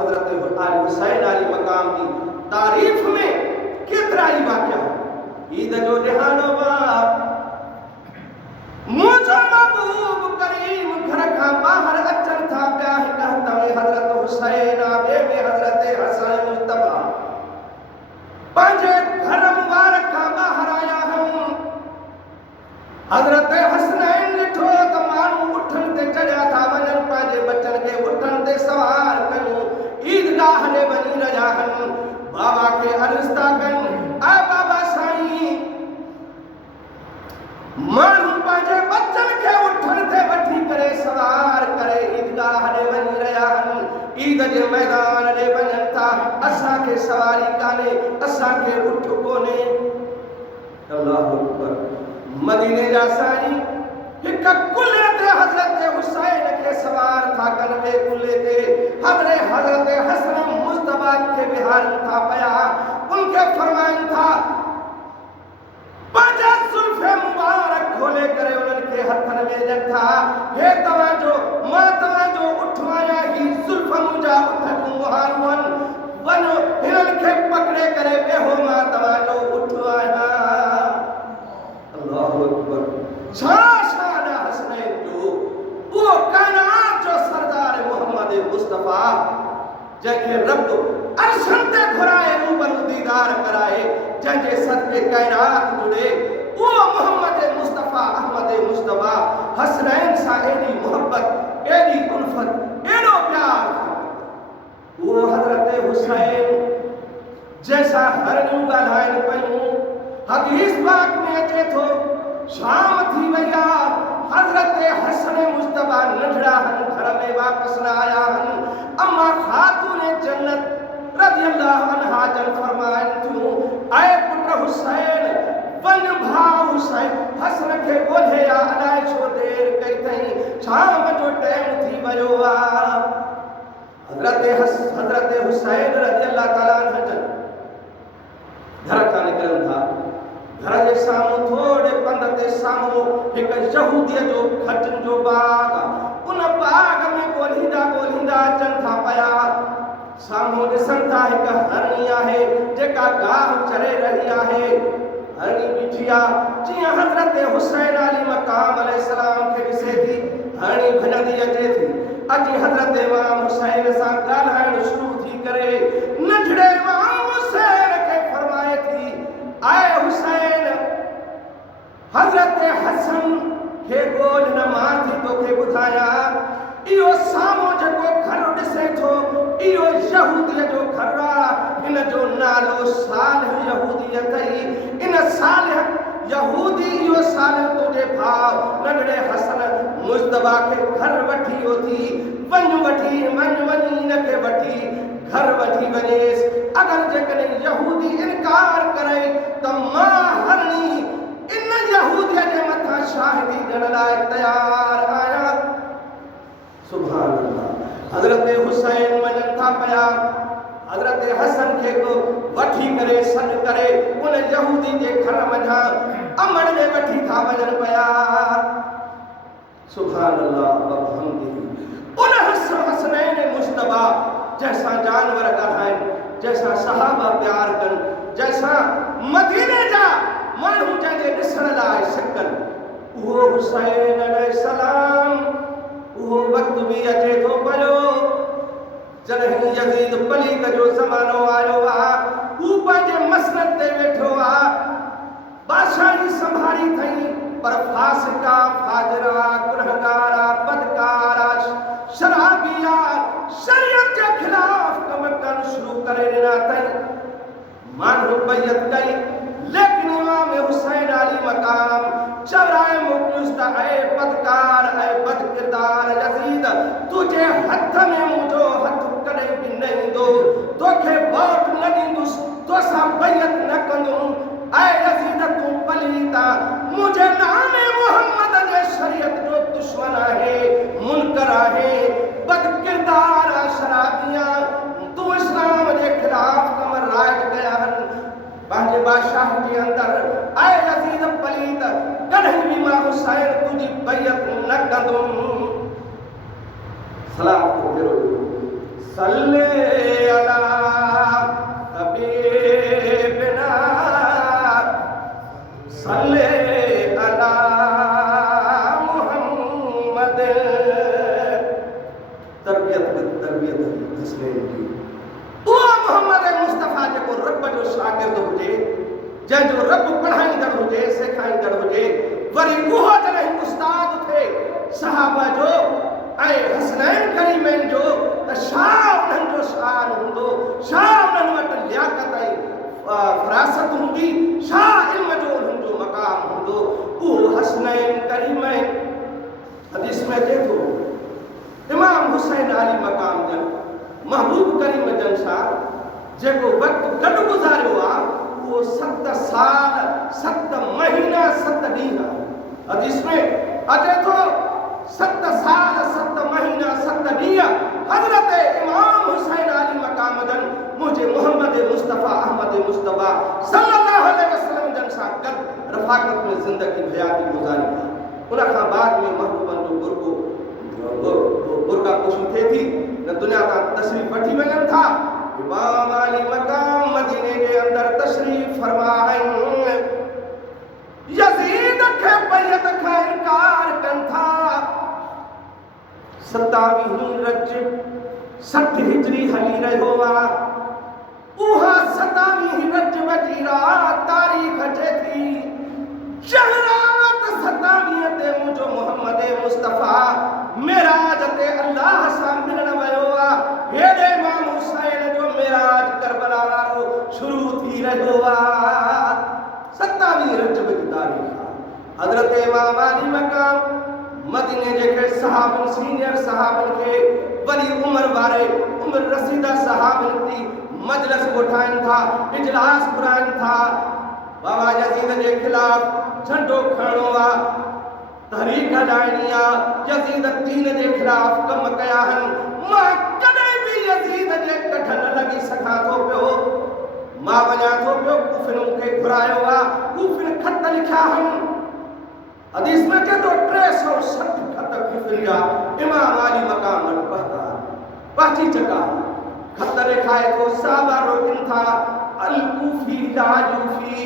हज़रत आली हुसैन आली मकाम की तारीफ में केतिरा ई वाक़िया ईद जो ॾिहाड़ो मुझो महबूब करीम घर का बाहर अचन था प्या हिक हथ में हज़रत हुसैन ॿिए में हज़रत हसन मुस्तफा पंहिंजे घर मुबारक का बाहर आया हम हज़रत हसनैन ॾिठो त माण्हू उठन ते चढ़िया था वञनि पंहिंजे बचन खे उठन ते सवार कयूं ईदगाह ॾे वञी रहिया आहिनि बाबा खे अर्ज़ था कनि ऐं बाबा साईं माण्हू पंहिंजे बचन खे उठण ते वठी करे सवार करे ईदगाह ॾे वञी रहिया आहिनि ईद जे मैदान ॾे वञनि था असांखे सवारी कान्हे असांखे उठ कोन्हे अल्लाहु अकबर मदीने जा साईं हिक कुल्हे ते हज़रत हुसैन खे सवार था कनि ॿिए कुल्हे ते हज़रत हसन मुस्तफा खे बिहारनि था पिया उनखे फरमाइनि था पंहिंजा ज़ुल्फ़े मुबारक खोले करे उन्हनि खे हथनि में ॾियनि था हे तव्हांजो मां तव्हांजो उठ आहियां ही ज़ुल्फ़ मुंहिंजा उठ जूं मुहारूं आहिनि वञो हिननि खे पकड़े करे वेहो मां तव्हांजो उठ आहियां अल्लाहु अकबर छा शान हसनैन जो उहो काइनात जो सरदार मोहम्मद मुस्तफा जंहिंखे रब अर्शन ते घुराए रूबरू दीदार कराए जंहिंजे सदके काइनात जुड़े उहो मोहम्मद मुस्तफा अहमद मुस्तफा हसनैन सां एॾी मोहब्बत एॾी उल्फत एॾो प्यार उहो हज़रत हुसैन जैसा हरणियूं ॻाल्हाइनि पयूं हदीस पाक में अचे थो शाम थी वई आहे हज़रत हसन मुस्तफा नंढड़ा घर में वापस न आया आहिनि अम्मा खातून जन्नत रज़ी अल्लाह अन्हा जन फरमाइनि थियूं ऐं पुट हुसैन वञ भाउ हुसैन हसन खे ॻोल्हे आ अलाए छो देर कई अथई शाम जो टाइम थी वियो आहे हज़रत हुसैन रज़ी अल्लाह ताला अन्हा जन घर खां निकिरनि था घर जे साम्हूं थोड़े पंध ते साम्हूं हिकु यहूदीअ जो खटनि जो बाग उन बाग में ॻोल्हींदा अचनि था पिया साम्हूं ॾिसनि था हिकु हरणी आहे जेका गाह चरे रही आहे हरणी बीठी आहे जीअं हज़रत हुसैन अली मकाम अलैहिस्सलाम खे ॾिसे थी हरणी भॼंदी अचे थी अची हज़रत इमाम हुसैन सां ॻाल्हाइण शुरू थी करे नंढड़े इमाम हुसैन खे फरमाए थी आए हुसैन हज़रत हसन खे ॻोल्ह न मां थी तोखे ॿुधायां इहो साम्हूं जेको घर ॾिसे थो इहो यहूदीअ जो घर आहे इन जो नालो सालिह यहूदी अथई इन सालिह यहूदी इहो सालिह तुंहिंजे भाउ नंढड़े हसन मुस्तफा खे घर वठी वियो थी वञी इन खे वठी घर वठी वञेसि अगर जेकॾहिं यहूदी इनकार करे त मां हरणी इन यहूदीअ जे मथां शाहिदी ॾियण लाइ तयार आहियां सुभान अल्लाह हज़रत हुसैन वञनि था पिया हज़रत हसन खे वठी करे सॾु करे उन यहूदी जे घर वञा अमड़ में वठी था वञनि पिया सुभान अल्लाह उन हसनैन मुस्तफा जैसा जानवर ॻाल्हाइनि जैसा सहाबा प्यार कनि जैसा मदीने जा माण्हू जंहिंजे ॾिसण लाइ सिकनि उहो हुसैन अलैहिस्सलाम उहो वक़्तु बि अचे थो पियो जॾहिं यज़ीद पलीत जो ज़मानो आयो आहे हू पंहिंजे मसनद ते वेठो आहे बादशाही संभाली अथई पर फासिका फाजिरा गुनहगारा बदकारा शराबिया शरीयत के खिलाफ कम करण शुरू करे ॾिना अथई माण्हू बैयत कई लेकिन इमाम हुसैन अली मकाम चवराए मोकिलियुसि त ऐं बदकार ऐं बदकिरदार यज़ीद तुंहिंजे हथ में मुंहिंजो हथ कॾहिं बि न ईंदो तोखे वोट न ॾींदुसि तोसां बैयत न कंदुमि ऐं यज़ीद तूं पलीता मुंहिंजे नामे मोहम्मद जे शरीयत जो दुश्मन आहे मुनकर आहे बदकिरदार शराबिया तूं इस्लाम जे खिलाफ कम राइट कया आहिनि पंहिंजे बादशाह जे अंदर ऐं यज़ीद पलीत कॾहिं बि मां हुसैन तुंहिंजी बैयत न कंदुमि सलात को फेरो सल्ले अला हबीबिना सल्ले अला मुहम्मद। तरबियत हसनैन की वो मोहम्मद मुस्तफा जेको रब जो शागिर्द हुजे, जंहिंजो रब पढ़ाईंदड़ हुजे, सेखारींदड़ हुजे, वरी उहो जॾहिं उस्ताद थे सहाबा जो ऐं हसनैन करीमैन जो, त छा उन्हनि जो शान हूंदो, छा उन्हनि वटि लियाकत ऐं फरासत हूंदी, छा इल्म जो उन्हनि जो मक़ाम हूंदो। उहो हसनैन करीमैन हदीस में अचे थो, इमाम हुसैन अली मक़ाम जन महबूब करीम जन सां जेको वक़्तु गॾु गुज़ारियो आहे, उहो 7 साल 7 महीना 7 ॾींहं। हदीस में अचे थो 7 साल 7 महीना 7 ॾींहं हज़रत इमाम हुसैन अली मक़ाम जन मुंहिंजे मोहम्मद मुस्तफ़ा अहमद मुस्तफ़ा सल्लल्लाहु अलैहि वसल्लम जन सां गॾु रफ़ाक़त में ज़िंदगी हयाती गुज़ारी आहे। उन खां बाद में महबूबनि जो बुरका पोशी थिए थी, न दुनिया तां तशरीफ़ वठी वञनि था। इमाम अली मक़ाम मदीने जे अंदर तशरीफ़ फरमा आहिनि। यज़ीद खे बैत खां इनकार कनि था। 27 रजब 60 हिजरी हली रहियो आहे। उहा 27 रजब जी रात तारीख़ अचे थी। शहरात 27 ते मुंहिंजो मोहम्मद मुस्तफ़ा मेराज ते अल्लाह सां मिलण वियो आहे। हेॾे इमाम हुसैन जो मेराज करबला वारो शुरू थी रहियो आहे। 27 रजब जी तारीख़ आहे। हज़रत इमाम अली मक़ाम मदीने जे सहाबन सीनियर सहाबन खे वरी उम्र वारे उम्र रसीदा सहाबन की मजलिस उठाइन था, इजलास घुराइन था। बाबा यजीद के खिलाफ झंडो खणो आहे, तहरीक हलाइणी आहे, यजीद दीन के खिलाफ कम कया आहिनि। मां कॾहिं बि यजीद जे कठ न लॻी सघां थो पियो। मां वञा थो पियो, कूफिन मूंखे घुरायो आहे, कूफिन खत लिखिया आहिनि। हदीस में चए थो 360 खत कूफिन जा इमाम अली मक़ाम वटि पहुची चुका। खत लिखाए थो, साहबा रोकनि था, अल कूफी ला यूफी।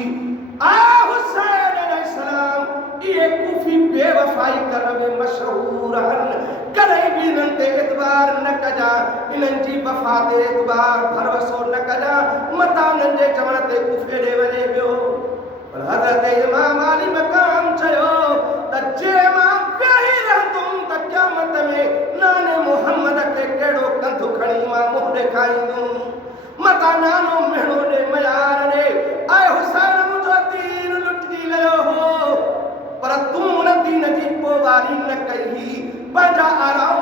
आ हुसैन अलैहिस्सलाम ये कूफी बेवफाई करण में मशहूर आहिनि। कॾहिं बि इन्हनि ते एतबार न कजा, इन्हनि जी वफ़ा ते एतबार भरवसो न कजा। मतां उन्हनि जे चवण ते कूफे ॾे वञे पियो। पर हज़रत इमाम अली मक़ाम चयो त जे मां वेही रहंदुमि त क़यामत में नाने मोहम्मद खे कहिड़ो कंधु खणी मां मुंहुं ॾेखारींदुमि। मतां नानो मेणो ॾे, मयार ॾे। ऐं हुसैन मुंहिंजो दीन लुटिजी वियो हो, पर तूं उन दीन जी पोवारी न कई। पंहिंजा आराम